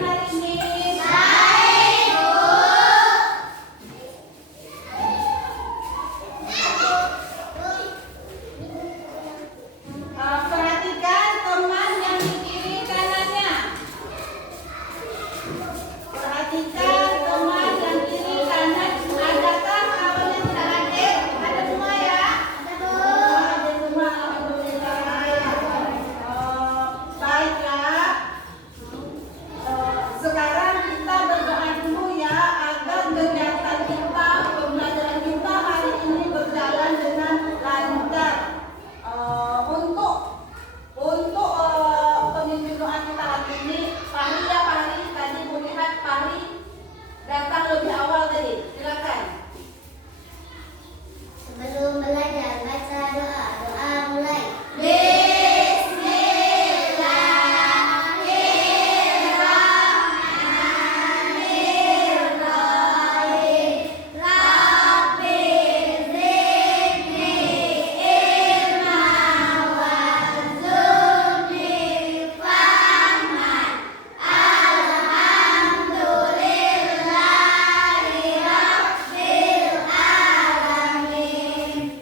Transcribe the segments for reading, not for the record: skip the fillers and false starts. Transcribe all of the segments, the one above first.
hari ini? Perhatikan teman yang di kiri kanannya. Perhatikan teman yang kiri kanan. Adakah kawan yang tidak hadir? Ada semua ya? Ada semua, alhamdulillah. Baiklah. Sekarang kita berdoa dulu ya agar kegiatan kita, pembelajaran kita hari ini berjalan dengan lancar. Untuk pemimpin doa kita hari ini, Fahri ya Fahri, tadi melihat Fahri datang lebih awal tadi, silakan. Sebelum belajar baca doa, doa mulai.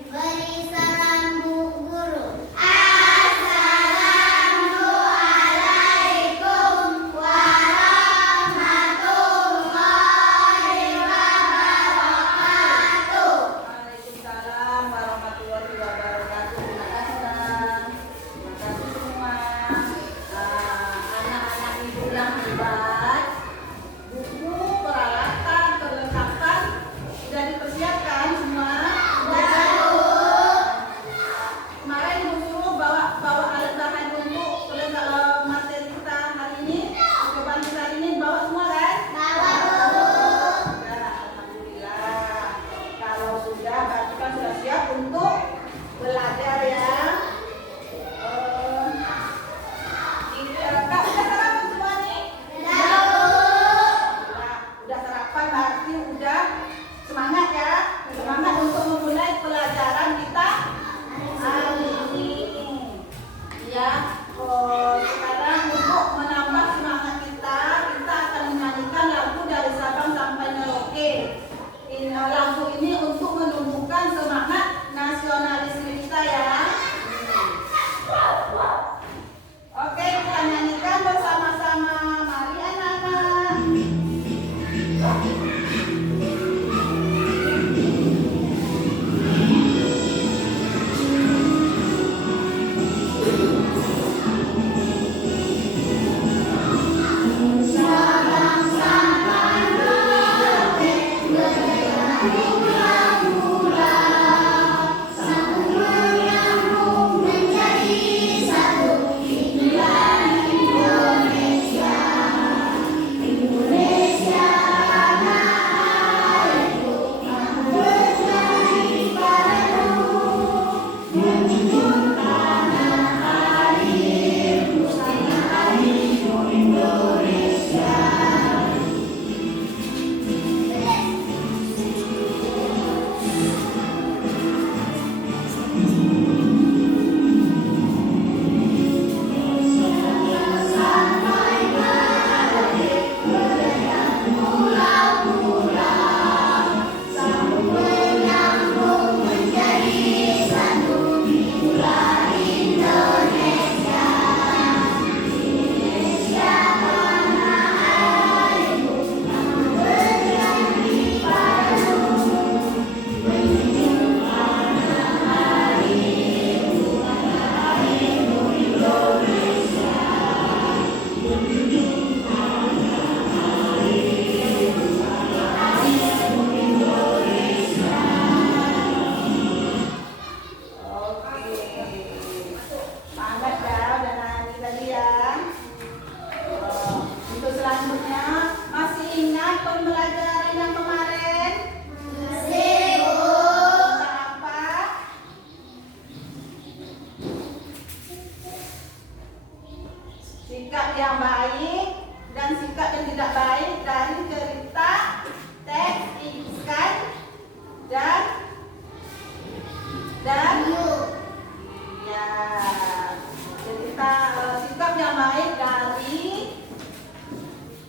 Beri salam bu guru. Assalamualaikum warahmatullahi wabarakatuh. Waalaikumsalam warahmatullahi wabarakatuh. Terima kasih Bang. Terima kasih semua. Anak-anak ibu yang hebat, buku, peralatan, perlengkapan sudah dipersiapkan semua. Kemarin ibu suruh bawa alat bahan untuk materi kita hari ini, percobaan kita hari ini bawa semua kan? Sudah, alhamdulillah. Kalau sudah, berarti kan sudah siap untuk belajar ya. Kak, udah sarapan semua nih?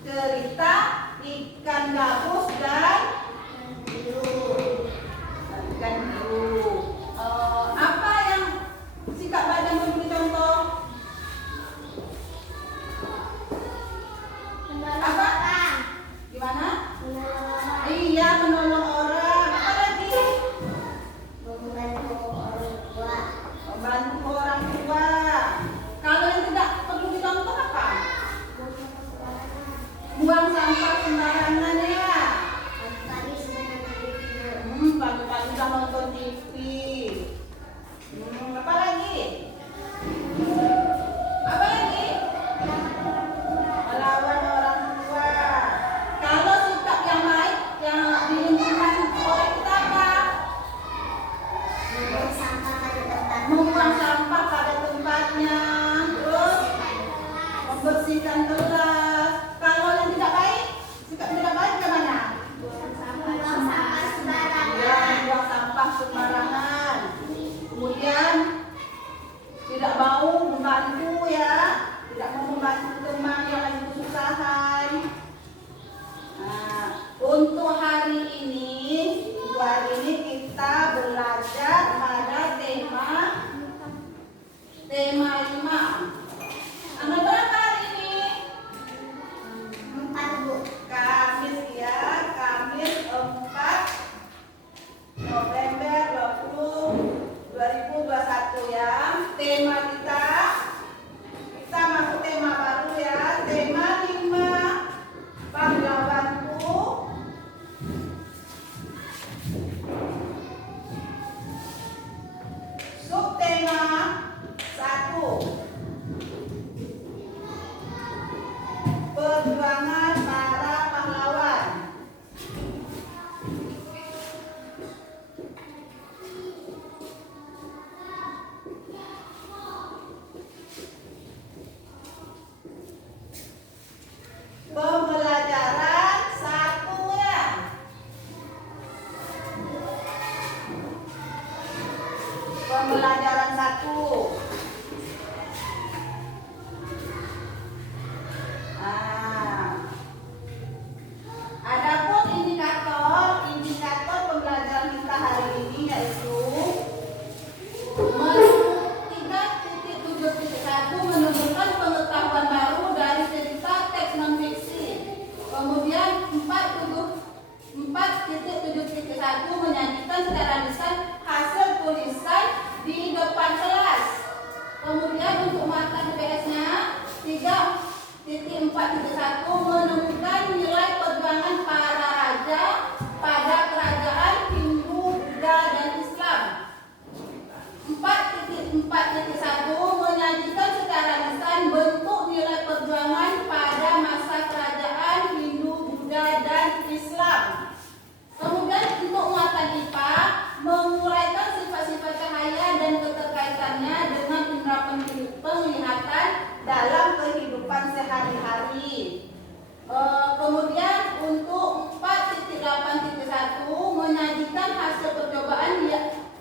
cerita, ikan gabus dan ikan hiu. Apa yang sikap Bajang memberi contoh? Apa? Gimana? Iya, menolong orang. Apa lagi? Membantu orang tua. Membantu orang tua. Kalau yang tidak perlu dicontoh apa? Buang sampah sembarangan ya. Pagi sudah Pagi-pagi sudah nonton TV. Apa lagi? Apa lagi? Melawan orang tua. Kalau sikap yang baik yang di lingkungan orang kita apa? membuang sampah pada tempat. Membuang sampah pada tempatnya, terus membersihkan gelas. Kalau yang tidak baik, sikap tidak baik bagaimana? Membuang sampah sembarangan. Ya, membuang sampah sembarangan. Kemudian tidak mau membantu ya, tidak mau membantu teman yang lagi kesusahan. Nah, untuk hari ini kita belajar pada tema 5. Tanggal berapa hari ini? 4, Bu. Kamis ya, Kamis 4 November 2021 ya. Tema kita masuk tema baru ya. Tema 5 pahlawanku. Subtema 1 perjuangan para pahlawan. Pembelajaran 1 ya. Pembelajaran 1. Adapun indikator pembelajaran kita hari ini yaitu menurut 3.7.1 menemukan pengetahuan baru dari cerita teks non-fiksi. Kemudian 4.7.1 menyajikan secara lisan hasil tulisan di depan kelas. Kemudian untuk mata IPS-nya 3.4.1 menemukan nilai perjuangan para raja pada kerajaan Hindu, Buddha, dan Islam. 4.4.1 menyajikan secara lisan bentuk nilai perjuangan pada masa kerajaan Hindu, Buddha, dan Islam. Kemudian untuk muatan IPA menguraikan sifat-sifat cahaya dan keterkaitannya dengan indera penglihatan dalam kehidupan sehari-hari. Kemudian untuk 4.8.1 menyajikan hasil percobaan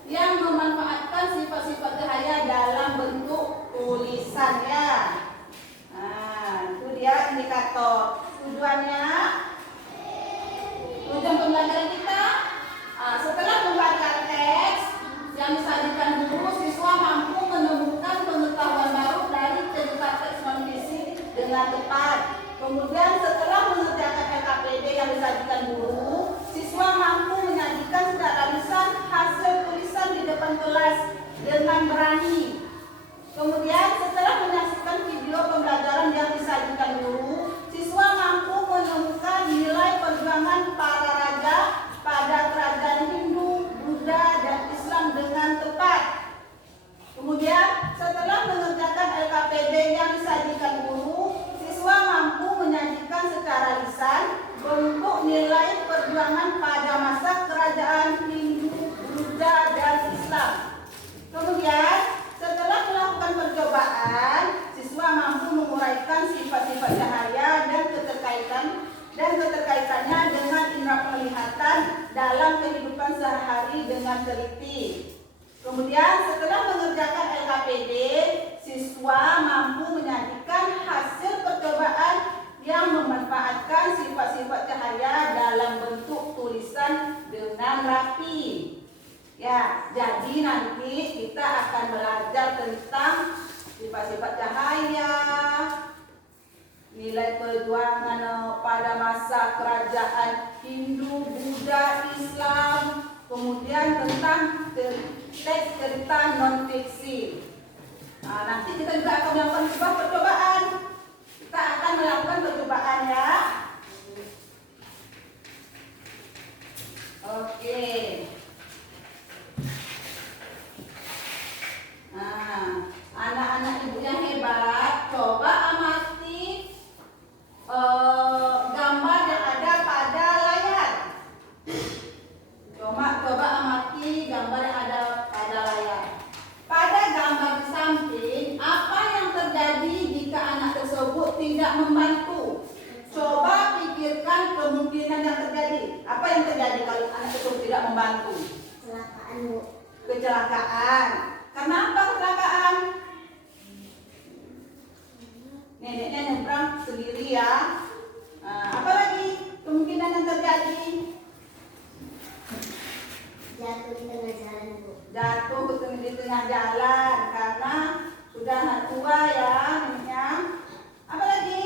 yang memanfaatkan sifat-sifat cahaya dalam bentuk tulisannya. Nah, itu dia indikator. Tujuan pembelajaran kita setelah membaca teks yang disajikan guru, siswa mampu menemukan pengetahuan baru dari cerita teks non-fiksi dengan tepat. Kemudian setelah mengerjakan LKPD yang disajikan guru, siswa mampu menyajikan secara lisan hasil tulisan di depan kelas dengan berani. Kemudian setelah menyaksikan video pembelajaran yang disajikan guru, siswa mampu menemukan nilai perjuangan para raja pada kerajaan Hindu, Buddha, dan Islam dengan tepat. Kemudian setelah mengerjakan LKPD yang disajikan guru, siswa mampu menyajikan secara lisan bentuk nilai perjuangan pada masa kerajaan Hindu, Buddha, dan Islam. Kemudian setelah melakukan percobaan, siswa mampu menguraikan sifat-sifat cahaya dan keterkaitannya dengan indera penglihatan dalam kehidupan sehari-hari dengan teliti. Kemudian setelah mengerjakan LKPD, siswa mampu menyajikan hasil percobaan yang memanfaatkan Ya, jadi nanti kita akan belajar tentang sifat-sifat cahaya, nilai perjuangan pada masa kerajaan Hindu, Buddha, Islam, kemudian tentang teks cerita non fiksi. Nah, nanti kita juga akan melakukan sebuah percobaan. Kita akan melakukan percobaan ya. Oke. Nah, anak-anak ibu yang hebat, coba amati gambar yang ada pada layar. Coba amati gambar yang ada pada layar. Pada gambar di samping, apa yang terjadi jika anak tersebut tidak membantu? Coba pikirkan kemungkinan yang terjadi. Apa yang terjadi kalau anak tersebut tidak membantu? Kecelakaan, Bu. Kecelakaan. Kenapa kecelakaan? Neneknya nyebrang sendiri ya. Apa lagi kemungkinan yang terjadi? Jatuh di tengah jalan, Bu. Jatuh di tengah jalan karena sudah tua ya neneknya. Apa lagi?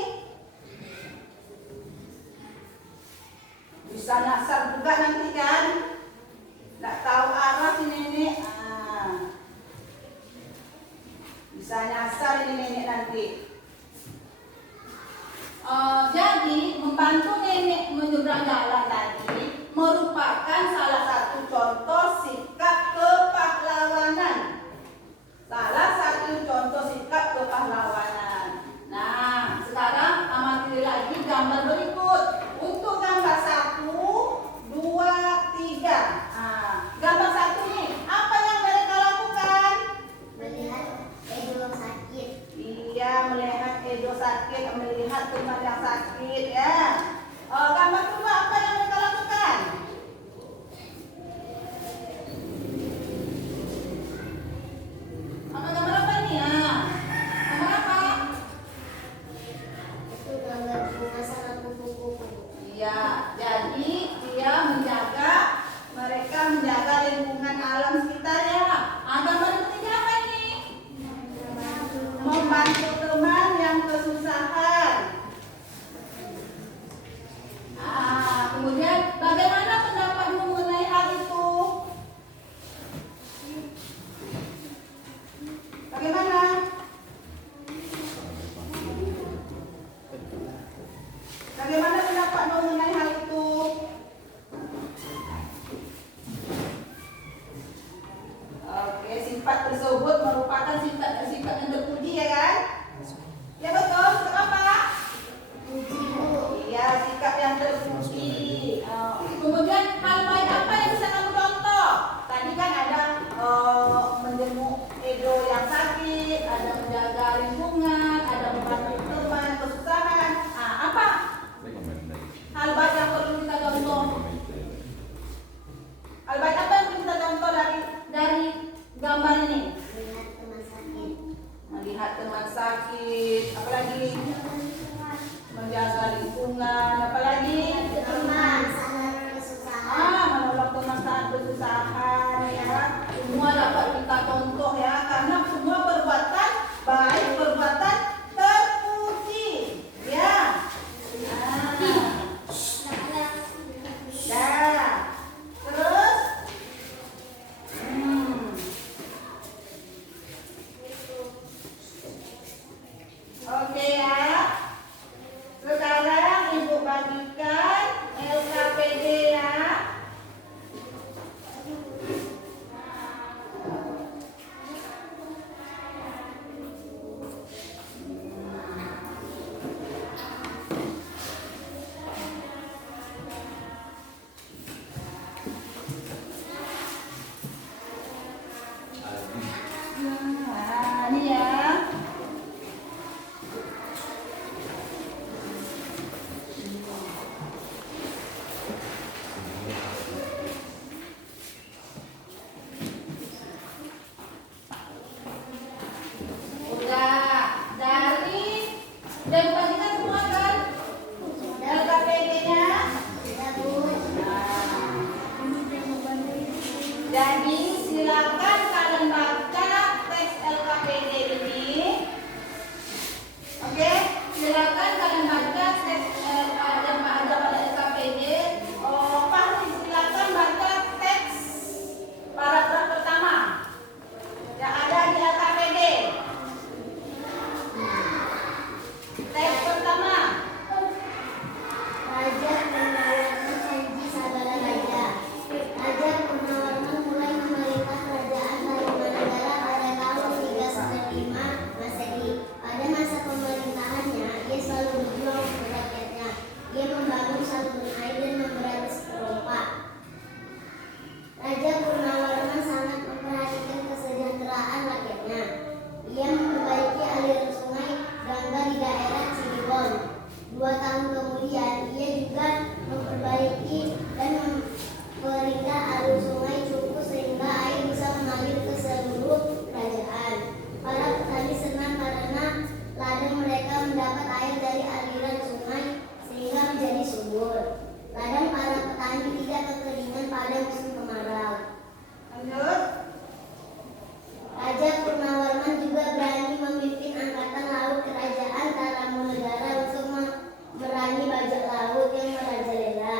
Bisa nyasar juga nanti kan? Nggak tahu arah si nenek. Bisa nyasar ini nenek nanti. Jadi membantu nenek menyeberang jalan tadi merupakan salah satu contoh sikap kepahlawanan. Salah satu contoh sikap kepahlawanan. Nah, sekarang amati lagi gambar berikut. Untuk gambar 1, 2, 3. Gambar 1 nih, apa yang mereka lakukan? Melihat Edo sakit. Iya, melihat Edo sakit, melihat teman yang sakit ya. Gambar kedua, apa yang mereka lakukan? Gambar apa nih? Gambar apa? Itu gambar bunga sama kupu-kupu. Iya, jadi dia mereka menjaga lingkungan alam sekitarnya. Gambar yang ketiga apa ini? Membantu teman yang kesusahan. Kemudian bagaimana pendapatmu mengenai hal itu? Bagaimana? Bagaimana pendapatmu mengenai hal itu? Oke, sifat tersebut merupakan sifat yang terpuji ya kan? Ya betul, sikap apa? Puji, Bu. Iya, sikap yang terpuji. Kemudian hal baik apa yang bisa kamu contoh? Tadi kan ada menjenguk Edo yang sakit, ada menjaga lingkungan, ada membantu teman kesusahan. Apa hal baik yang perlu kita contoh? Hal baik apa yang perlu kita contoh dari gambar ini? Melihat teman sakit. Melihat teman sakit, apalagi menjaga lingkungan, apalagi Teman saat kesusahan. menolong teman saat kesusahan ya. Semua dapat kita contoh ya, karena semua perbuatan baik, perbuatan terpuji ya. Terus oke ya. Sekarang ibu bagi Kemudian ia juga memperbaiki dan memperingkat alur sungai Cupu sehingga air bisa mengalir ke seluruh kerajaan. Para petani senang karena ladang mereka mendapat air dari aliran sungai sehingga menjadi subur. Ladang para petani tidak kekeringan pada musim kemarau. Lanjut. Raja Purnawarman juga berani memimpin angkatan laut kerajaan Tarumanegara untuk memerangi bajak laut yang merajalela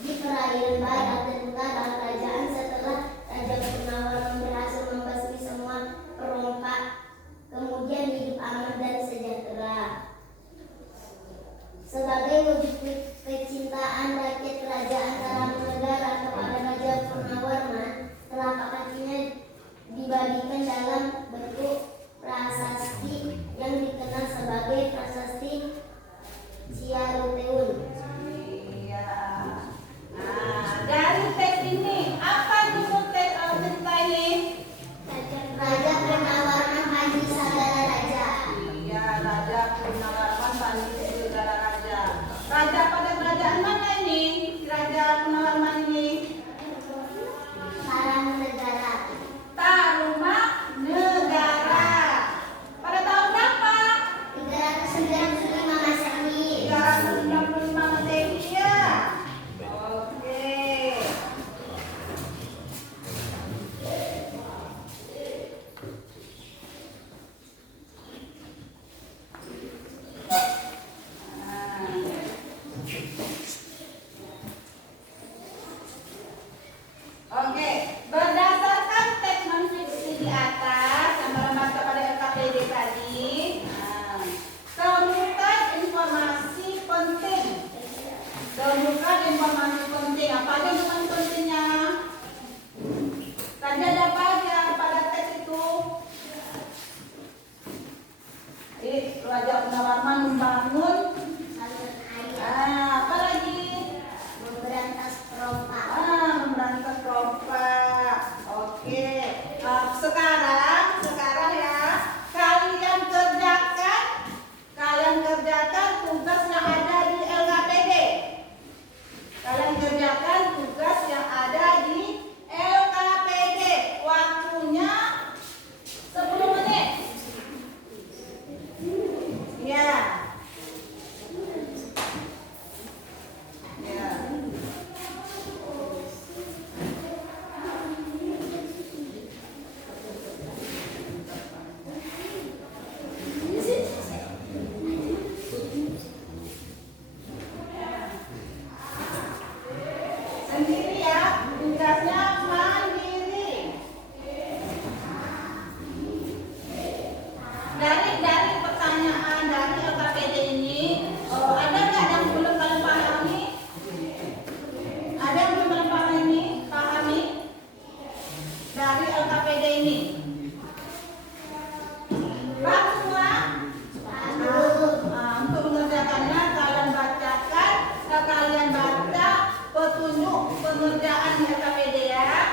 di perairan barat dan utara kerajaan. Setelah Raja Purnawarman berhasil membasmi semua perompak, kemudian hidup aman dan sejahtera. Sebagai wujud kecintaan rakyat kerajaan Tarumanegara kepada Raja Purnawarman, telapak kakinya dibagikan dalam bentuk prasasti yang dikenal sebagai prasasti Ciaruteun. Iya. Nah, dari teks ini apa judul teks cerita ini? Raja Purnawarman Panji Sagala Raja. Iya, Raja Purnawarman Panji Sagala Raja. Raja pada kerajaan mana ini? Raja Purnawarman ini? Tarumanegara. Tarumanegara. Pada tahun berapa? 395 Masehi. 395 Masehi ya. Oke. Oke, berdasarkan teks non-fiksi di atas yang baca pada LKPD tadi, temukan informasi penting. Temukan informasi penting. Apa aja informasi pentingnya? Tadi ada apa aja pada teks itu? Raja Purnawarman membangun. Apa lagi? Memberantas perompak. Memberantas perompak. Oke. Sekarang ya, kalian kerjakan tugas yang ada di LKPD. Kalian kerjakan tugas yang ada di LKPD. Waktunya 10 menit. Ya. Ya. Sendiri ya, tugasnya mandiri. Dari pertanyaan dari LKPD ini, ada nggak yang belum kalian pahami? Ada yang belum kalian pahami dari LKPD ini? Baru semua? Untuk mengerjakannya kalian bacakan, kalian baca petunjuk pengerjaan di LKPD ya.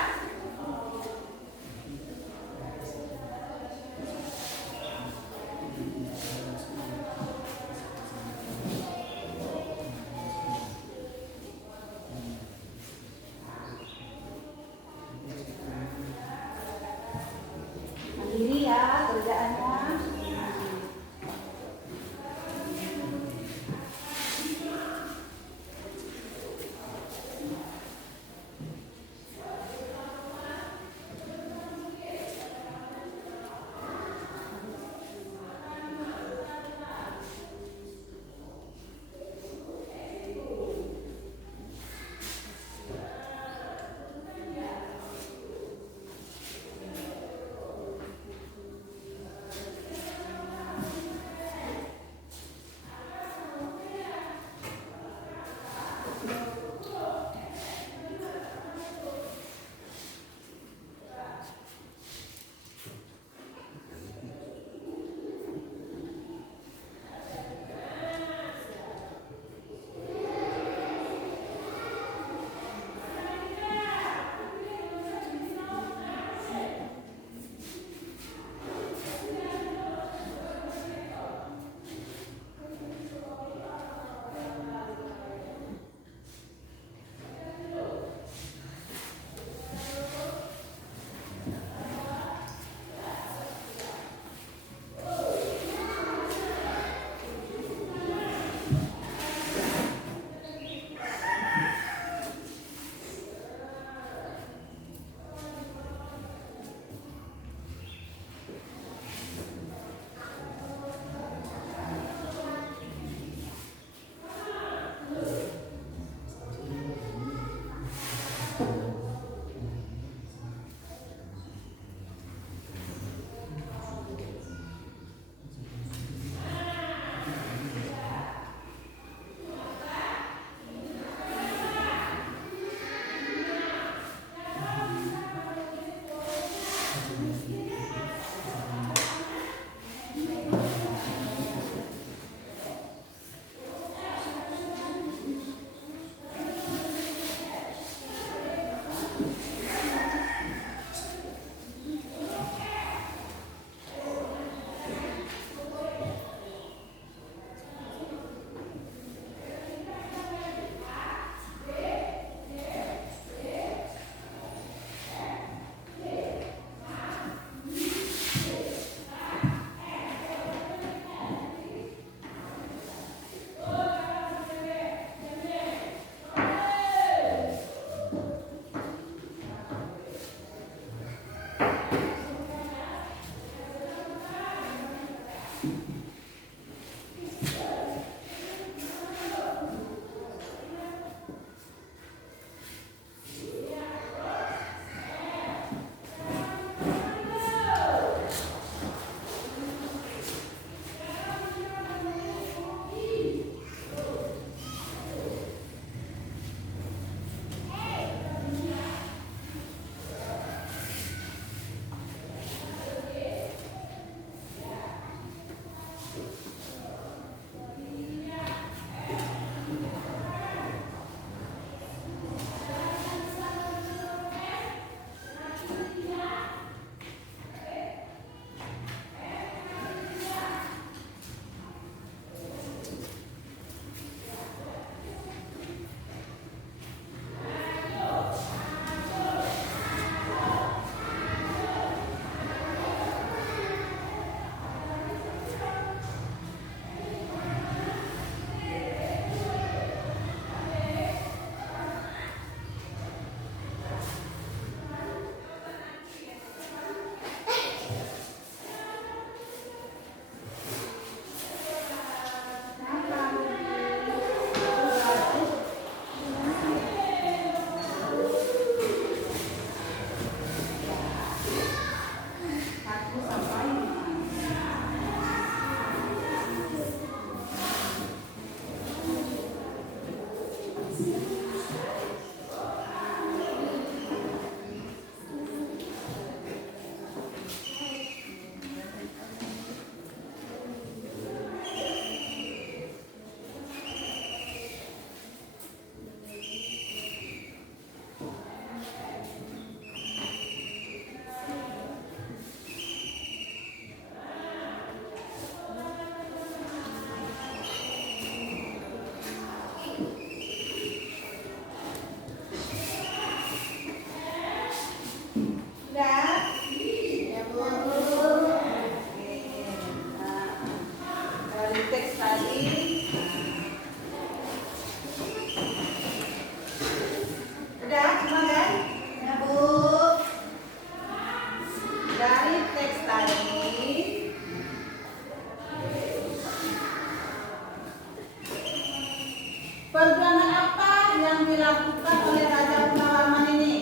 Perjuangan apa yang dilakukan oleh Raja Punawarman ini?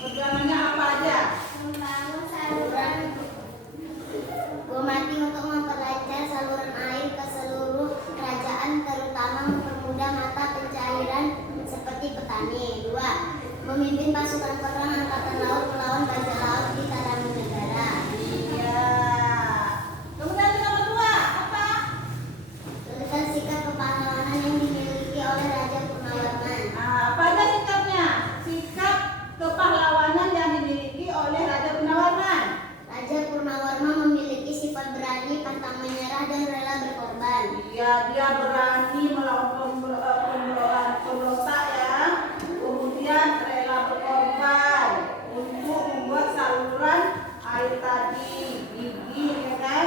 Perjuangannya apa aja? Membangun saluran Gomati untuk memperlancar saluran air ke seluruh kerajaan, terutama mempermudah mata pencairan seperti petani. 2. Memimpin pasukan perang angkatan laut melawan bajak laut di Tarumanegara. Iya. Kemudian yang nomor 2 apa? Tentang sikap kepahlawanan yang dimiliki oleh Raja Purnawarman. Apa aja sikapnya? Sikap kepahlawanan yang dimiliki oleh Raja Punawarman. Raja Purnawarman memiliki sifat berani, pantang menyerah, dan rela berkorban. Iya, dia berani melawan pemberontak ya. Kemudian rela berkorban untuk membuat saluran air tadi gigi, ya kan?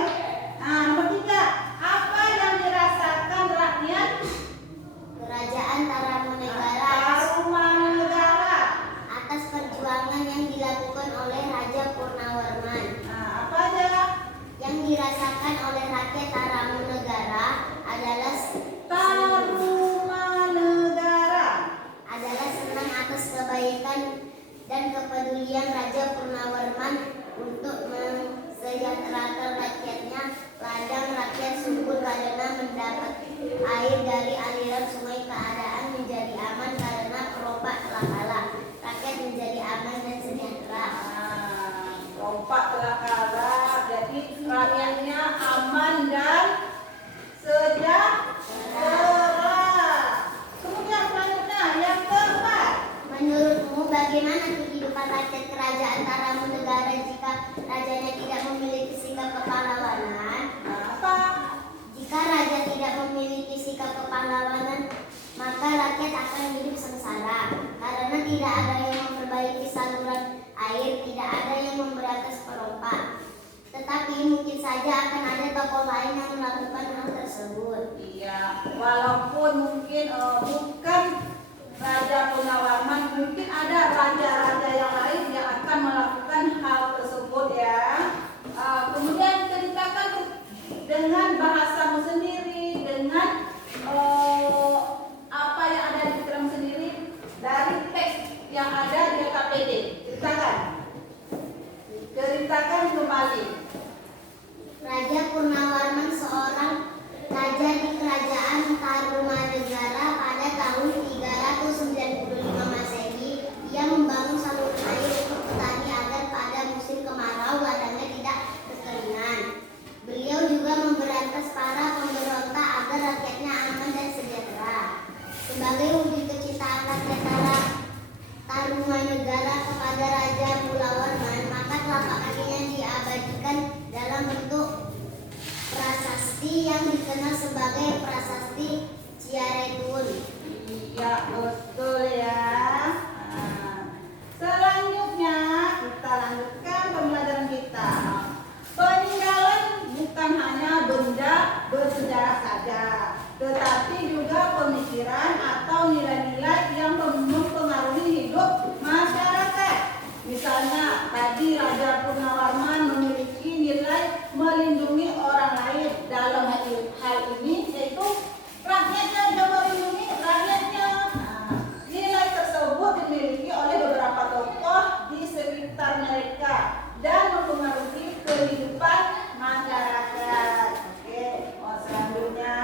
Nah, nomor 3, apa yang dirasakan rakyat Kerajaan Tarumanegara atas perjuangan yang dilakukan oleh Raja Purnawarman. Nah, apa aja? Yang dirasakan oleh rakyat Tarumanegara adalah senang atas kebaikan dan kepedulian Raja Purnawarman untuk mensejahterakan rakyatnya. Ladang rakyat subur karena mendapat air dari aliran sungai. Keadaan menjadi aman karena perompak telah kalah. Rakyat menjadi aman dan sejahtera. Perompak telah kalah, jadi rakyatnya aman dan sejahtera. Kemudian selanjutnya yang keempat. Menurutmu bagaimana kehidupan rakyat kerajaan Tarumanegara jika rajanya tidak memiliki sikap kepahlawanan? Apa? Jika raja tidak memiliki sikap kepahlawanan, maka rakyat akan hidup sengsara karena tidak ada yang memperbaiki saluran air, tidak ada yang memberantas perompak. Tetapi mungkin saja akan ada tokoh lain yang melakukan hal tersebut. Iya, walaupun mungkin bukan Raja Punawarman, mungkin ada raja-raja yang lain yang akan melakukan hal tersebut ya. Kemudian ceritakan dengan bahasamu sendiri, dengan apa yang ada di pikiranmu sendiri dari teks yang ada di KPD. Ceritakan kembali. Raja Purnawarman seorang raja di kerajaan Tarumanegara pada tahun 395 Masehi. Ia membangun saluran air untuk petani agar pada musim kemarau ladangnya tidak kekeringan. Beliau juga memberantas para pemberontak agar rakyatnya aman dan sejahtera. Sebagai wujud kecintaan rakyat Tarumanegara kepada Raja Purnawarman, maka telapak kakinya diabadikan dalam bentuk prasasti yang dikenal sebagai Prasasti Ciaretun. Iya, betul ya. Selanjutnya kita lanjutkan pembelajaran kita. Peninggalan bukan hanya benda bersejarah saja, tetapi juga pemikiran atau nilai-nilai yang mempengaruhi hidup masyarakat. Misalnya tadi Raja Purnawarman memiliki nilai melindungi orang lain. Dalam hal ini yaitu rakyatnya juga melindungi rakyatnya. Nilai tersebut dimiliki oleh beberapa tokoh di sekitar mereka dan mempengaruhi kehidupan masyarakat. Oke, selanjutnya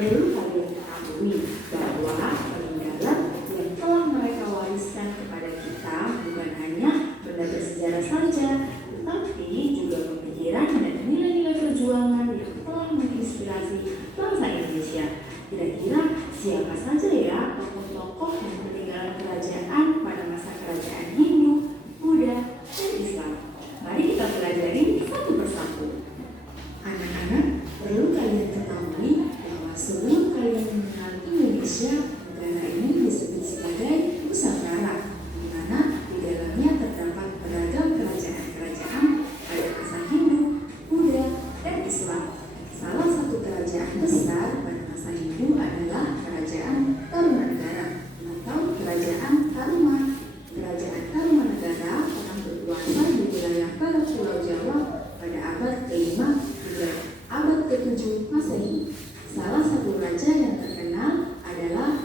perlu kalian ketahui bahwa peninggalan yang telah mereka wariskan kepada kita bukan hanya benda bersejarah saja, tetapi juga pemikiran dan nilai-nilai perjuangan yang telah menginspirasi bangsa Indonesia. Kira-kira siapa saja ya tokoh-tokoh yang peninggalan kerajaan pada masa kerajaan Hindu, Buddha, dan Islam? Mari kita pelajari satu persatu. Anak-anak, perlu kalian ketahui bahwa sebelum kalian mengenal Indonesia, negara ini disebut sebagai Nusantara, di mana di dalamnya terdapat beragam kerajaan-kerajaan pada masa Hindu, Buddha, dan Islam. Salah satu kerajaan besar pada masa Hindu adalah Kerajaan Tarumanegara atau Kerajaan Taruman. Kerajaan Tarumanegara pernah berkuasa di wilayah barat Pulau Jawa pada abad ke-5 hingga abad ke-7 Masehi. Salah satu raja yang terkenal adalah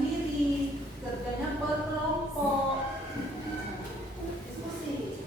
sendiri, kerjanya berkelompok. Diskusi.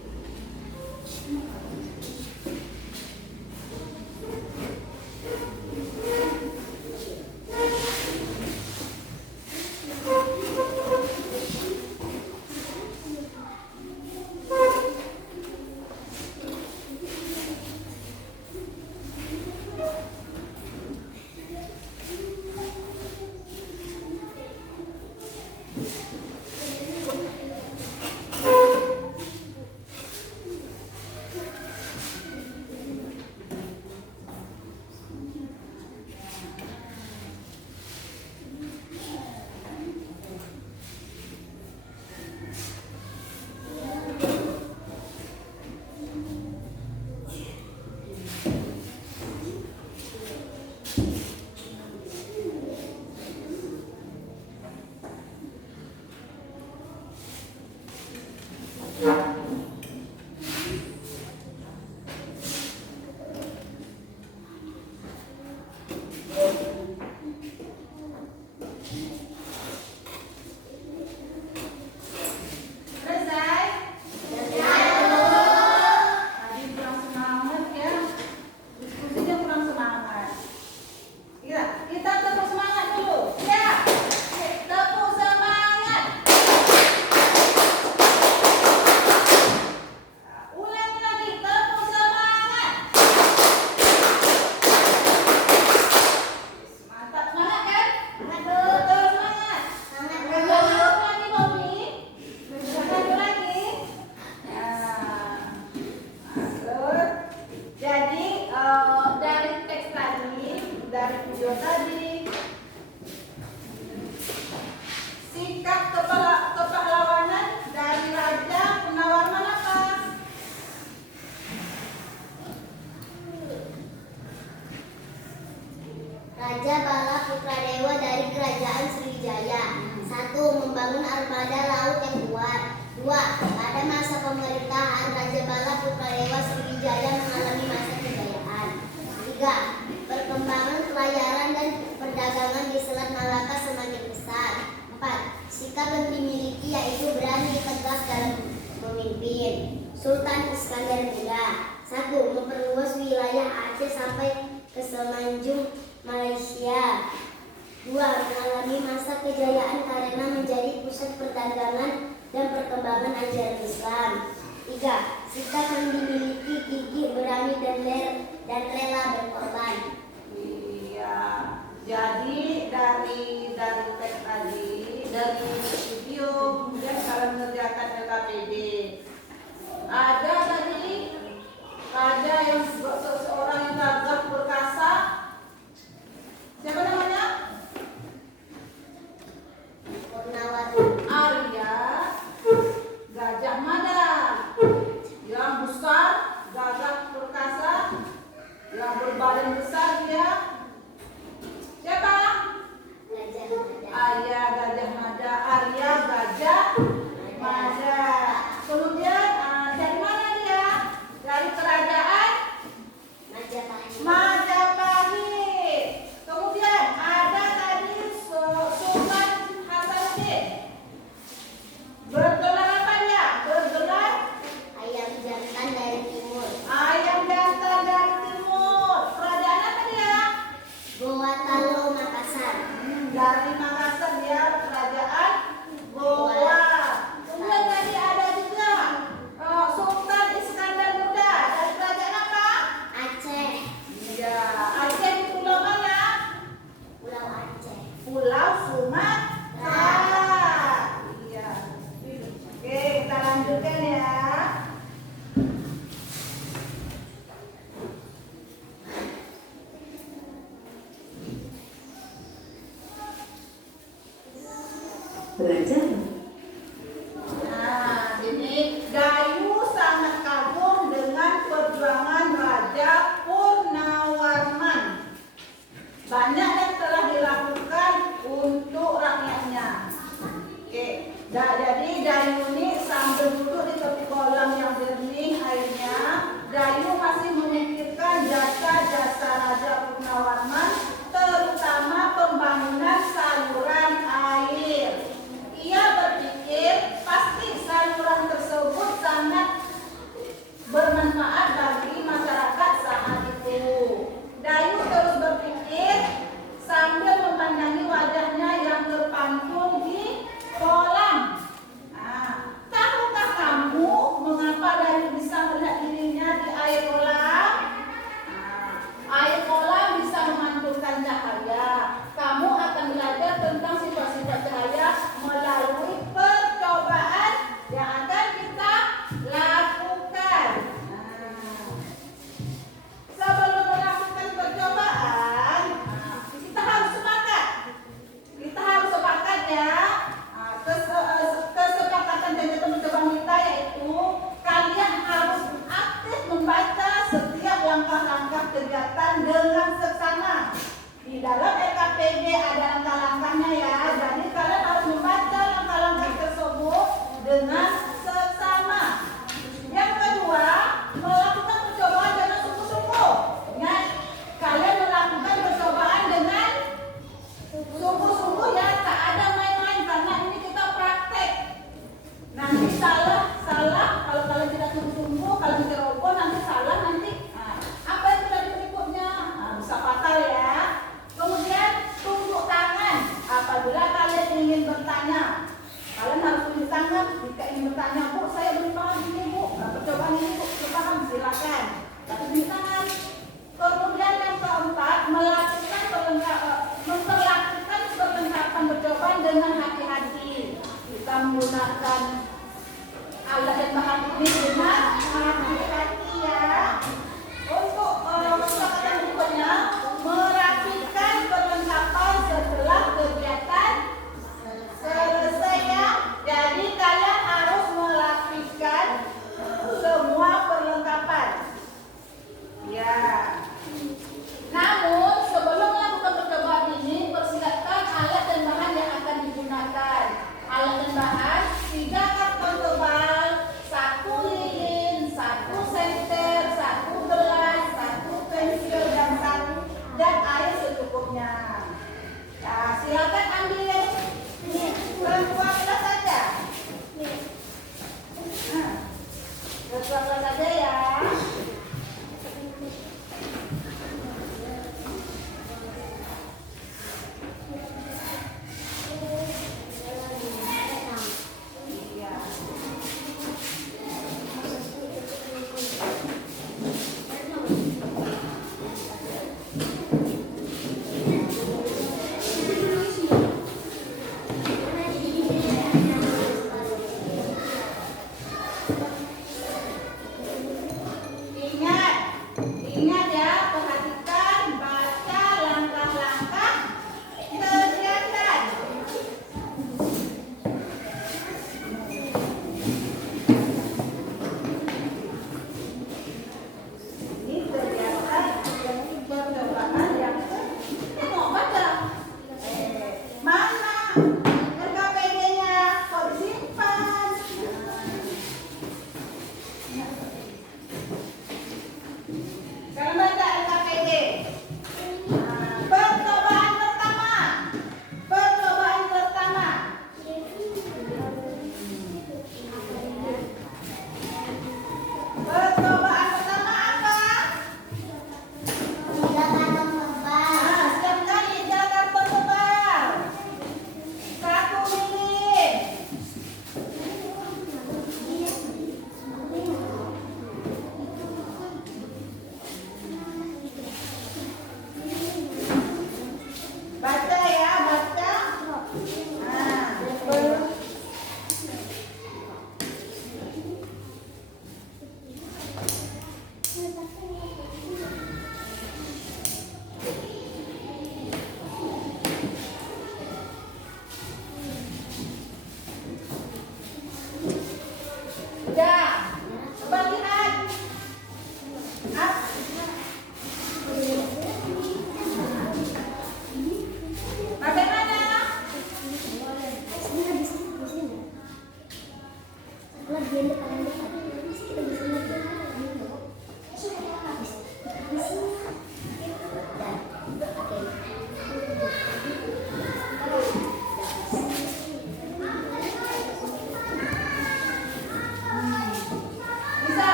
Raja Bala Putradewa dari Kerajaan Sriwijaya. 1. Membangun armada laut yang kuat. 2. Pada masa pemerintahan Raja Bala Putradewa Sriwijaya mengalami masa kejayaan. 3. Perkembangan pelayaran dan perdagangan di Selat Malaka semakin besar. 4. Sikap yang dimiliki yaitu berani tegas dalam memimpin. Sultan Iskandar Muda. 1. Memperluas wilayah Aceh sampai ke Semenanjung Malaysia. 2. Mengalami masa kejayaan karena menjadi pusat perdagangan dan perkembangan ajaran Islam. 3. Sikap yang dimiliki gigih, berani dan rela berkorban. Iya. Jadi dari teks tadi, dari video, kemudian kalian mengerjakan LKPD. Ada tadi raja yang seorang yang gagah perkasa. Siapa namanya? Purnawati. Arya Gajah Mada. Yang besar, gagah perkasa, yang berbadan besar dia. Siapa? Raja Mada. Arya Gajah Mada. Arya Gajah Mada. Kemudian dari mana dia? Dari kerajaan Majapahit. Majapahit. Kemudian ada tadi Sultan Hasanuddin. Bergelar apa dia? Bergelar Ayam jantan dari timur. ayam jantan dari timur. Kerajaan apa dia? Goa Talo Makassar. Dari Makassar dia kerajaan Goa. Kemudian tadi ada juga Sultan Iskandar Muda dari kerajaan apa? Aceh. Iya, Aceh di pulau mana? Pulau Aceh. Pulau Sumatera. Iya. Oke, kita lanjutkan ya. Belajar. Nah, ini Gayu sangat kagum dengan perjuangan Raja Purnawarman. Banyak yang telah dilakukan untuk rakyatnya. Oke, jadi Gayu ini sambil duduk di tepi kolam yang jernih airnya, Gayu masih memikirkan jasa-jasa Raja Purnawarman, terutama pembangunan saluran air. dalam LKPD ada langkah-langkahnya ya. Jadi kalian harus membaca langkah-langkah tersebut dengan seksama. Yang kedua, melakukan percobaan dengan sungguh-sungguh. Ingat, kalian melakukan percobaan dengan sungguh-sungguh ya, tak ada main-main karena ini kita praktek. Nanti salah kalau kalian tidak sungguh-sungguh, kalau diteropon nanti salah nanti. Nah, apa yang terjadi berikutnya? Nah, bisa fatal ya. Kemudian tunjuk tangan apabila kalian ingin bertanya. Kalian harus tunjuk tangan jika ingin bertanya, Bu, saya belum paham ini, Bu. Nah, percobaan ini, Bu, belum paham, silakan. Tapi tunjuk tangan. Kemudian yang keempat, memperlakukan perlengkapan percobaan dengan hati-hati. Kita menggunakan alat dan bahan ini dengan hati-hati ya. Untuk kesepakatan berikutnya, merapikan perlengkapan setelah kegiatan selesai ya. Jadi kalian harus merapikan semua perlengkapan. Ya. Namun sebelum melakukan percobaan ini, persiapkan alat dan bahan yang akan digunakan. Alat dan bahan 3 karton tebal, 1 lilin, 1 senter, 1 gelas, 1 pensil dan air secukupnya. Nah, silakan ambil dua gelas saja. Nah, dua gelas saja ya.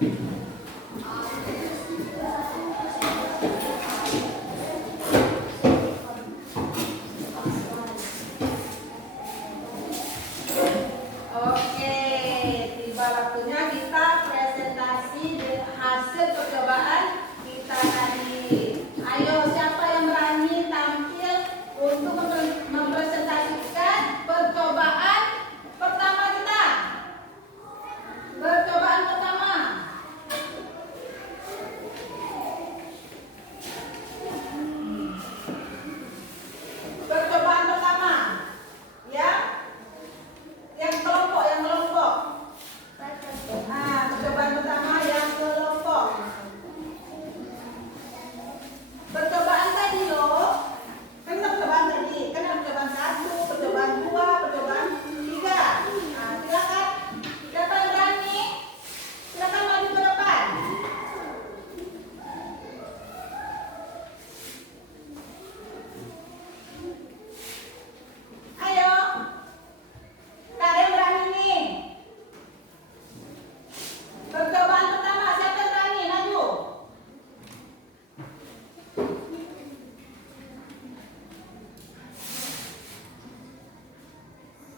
Oke, tiba waktunya kita presentasi hasil percobaan kita tadi. Ayo, siapa yang berani tampil untuk mempresentasikan percobaan pertama kita? Percobaan pertama. Percobaan pertama. Ya. Yang kelompok. Nah, percobaan pertama yang kelompok. Percobaan tadi loh. Kan kita percobaan tadi. Kan ada percobaan 1, percobaan 2, percobaan 3. Nah, silakan. Siapa yang berani? Silakan maju ke depan. Ayo. Tak ada yang berani nih. Percobaan pertama, siapa yang berani? Maju.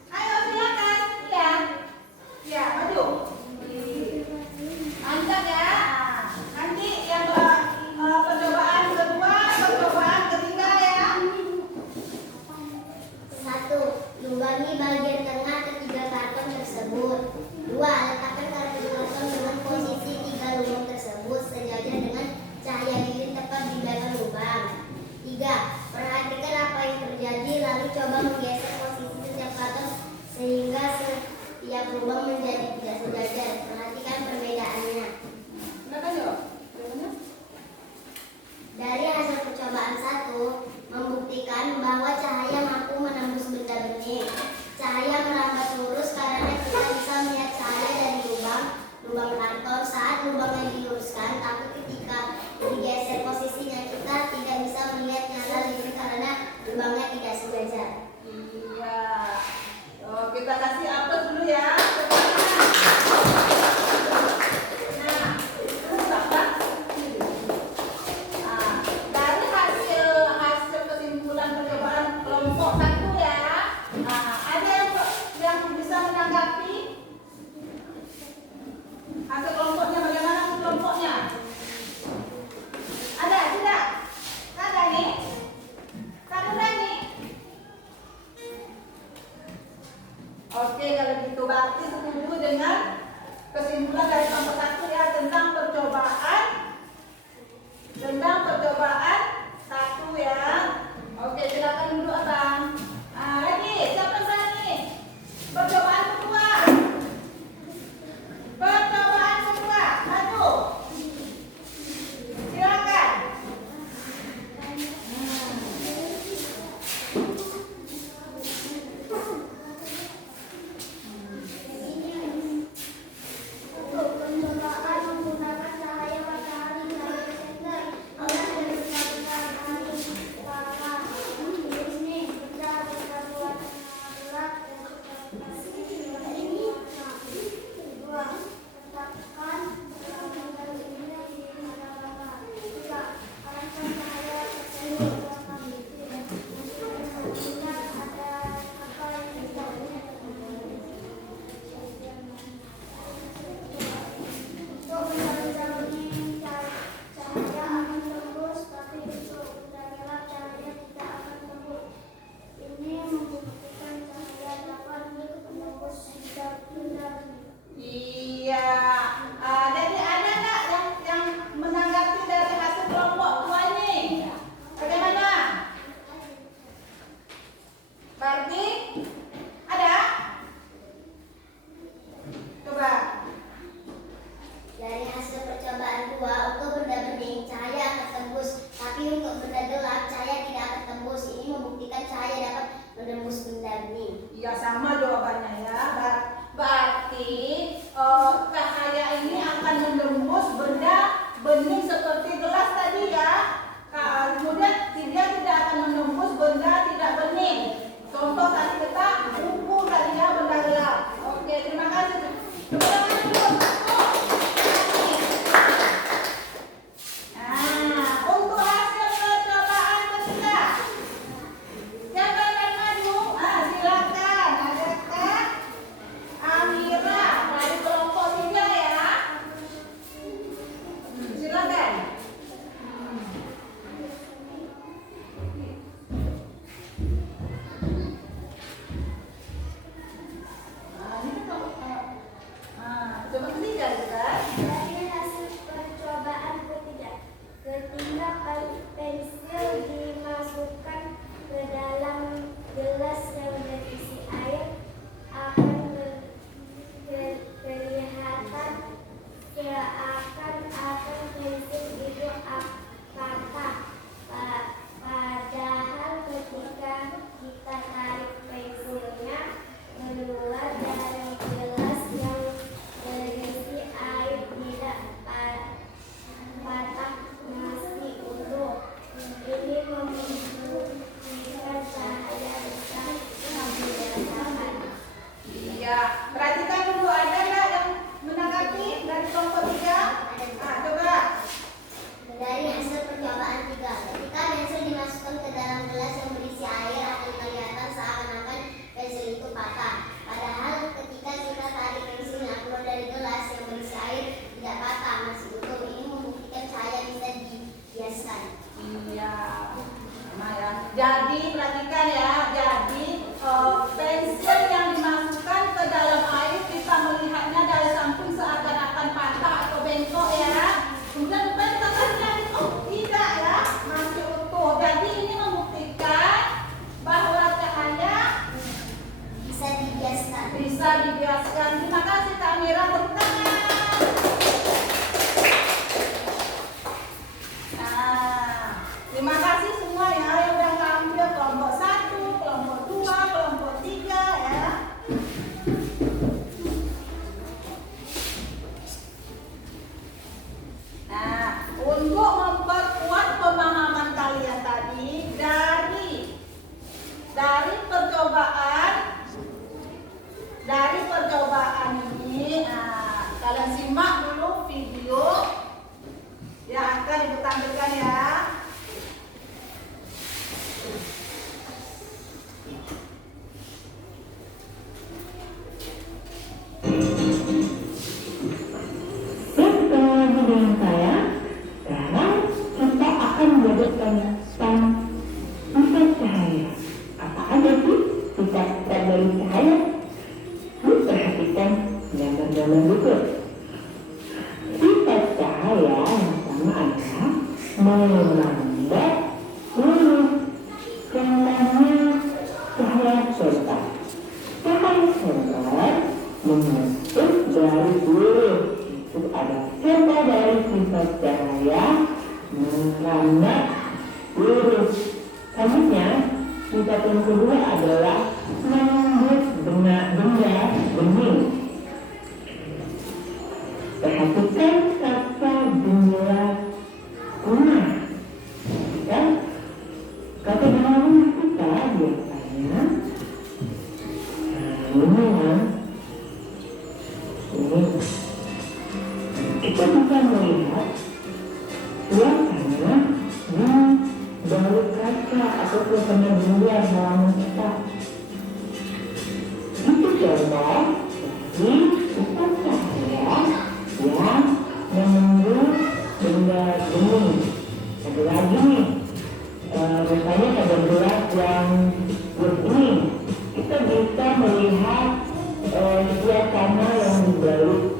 Ayo silakan. Ya. Ya, maju. Mantap ya. Nanti yang percobaan kedua, percobaan ketiga ya. 1. Lubangi bagian tengah ketiga karton tersebut. 2. Letakkan karton dengan posisi 3 lubang tersebut sejajar dengan cahaya lilin tepat di belakang lubang. 3. Perhatikan apa yang terjadi lalu coba menggeser posisi setiap karton sehingga setiap lubang menjadi tidak sejajar. Perhatikan perbedaannya. Silakan yuk. Dari hasil percobaan 1 membuktikan bahwa cahaya mampu menembus benda bening. Cahaya merambat lurus karena kita bisa melihat cahaya dari lubang karton saat lubangnya diluruskan, tapi ketika digeser posisinya kita tidak bisa melihat nyala lilin karena lubangnya tidak sejajar. Iya. Oh, kita kasih aplaus dulu ya. Nah, terus apa? Nah, dari hasil kesimpulan percobaan kelompok 1 ya. Nah, ada yang bisa menanggapi hasil kelompoknya, bagaimana kelompoknya? Ada tidak? Ada nih? Satu berani? Oke, kalau gitu berarti setuju dengan kesimpulan dari kelompok 1 ya tentang percobaan 1 ya. Oke, silakan dulu abang. Lagi siapa yang berani? Percobaan kedua. Percobaan kedua, maju. Silakan. Percobaan menggunakan cahaya matahari sebagai senter. Alat yang digunakan ini benda berkatuan berat dan supervisi. 2. Letakkan benda ini di mana mana. 3. Arahkan cahaya tersebut ke belakang. Kemudian ada apa yang kita lihat. Untuk menjalani cahaya akan tembus, tapi untuk benda gelap cahaya tidak akan tembus. Ini membuktikan cahaya dapat menembus benda. Iya. Jadi ada nggak yang menanggapi dari hasil kelompok 2 ini? Bagaimana? Berarti ada? Coba. Dari hasil percobaan 2, untuk benda bening cahaya akan tembus, tapi untuk benda gelap cahaya tidak akan tembus. Ini membuktikan cahaya dapat menembus benda bening. Iya, sama jawabannya ya. Berarti cahaya ini akan menembus benda bening seperti gelas tadi ya. Kemudian dia tidak akan menembus benda tidak bening. Contoh tadi kita buku tadi ya, benda gelap. Oke, terima kasih. Coba tangan dulu. ketiga juga. Dari hasil percobaan ketiga, ketika pensil dimasukkan ke dalam gelas yang berisi air, akan kelihatan seakan-akan pensil itu patah. Padahal ketika kita tarik pensilnya keluar dari gelas yang berisi air, tidak patah, masih utuh. Ini membuktikan cahaya besar yang dirasakan. Iya, perhatikan dulu, ada nggak yang menanggapi dari kelompok 3? Coba. Dari hasil percobaan 3, ketika pensil dimasukkan ke dalam gelas yang berisi air, akan kelihatan seakan-akan pensil itu patah. Padahal ketika kita tarik pensilnya keluar dari gelas yang berisi air, tidak patah, masih utuh. Ini membuktikan cahaya bisa dibiaskan. Iya, sama ya. Jadi perhatikan ya, jadi pensil yang dimasukkan ke dalam air kita melihatnya dari samping seakan-akan patah atau bengkok ya. Kemudian kita lihat, oh tidak ya, masih utuh. Jadi ini membuktikan bahwa cahaya Bisa dibiaskan. bisa dibiaskan. Terima kasih Kak Mira, tepuk tangan. Nah, terima kasih semua ya yang udah ngambil kelompok 1, kelompok 2, kelompok 3 ya. Nah, untuk memperkuat pemahaman kalian tadi dari percobaan ini, kalian simak dulu video yang akan Ibu tampilkan ya. Dan ketemu dengan saya, sekarang kita akan menjadikan sifat cahaya. Apa aja sih sifat dari cahaya? Perhatikan gambar-gambar berikut. Sifat cahaya yang pertama adalah melambat lurus. Contohnya cahaya solar. Cahaya solar menutup garis lurus. Itu ada contoh dari sifat cahaya melambat lurus. Selanjutnya, sifat yang kedua adalah membuat benda bening. Perhatikan kata benda rumah. Dan kata benda rumah kita biasanya ini ya. Ini kita bisa melihat suasana dari kaca atau suasana di luar halaman kita. Itu contoh dari sifat cahaya yang membuat benda bening. Ada lagi nih, misalnya pada gelas yang bening, kita bisa melihat suasana yang dibalik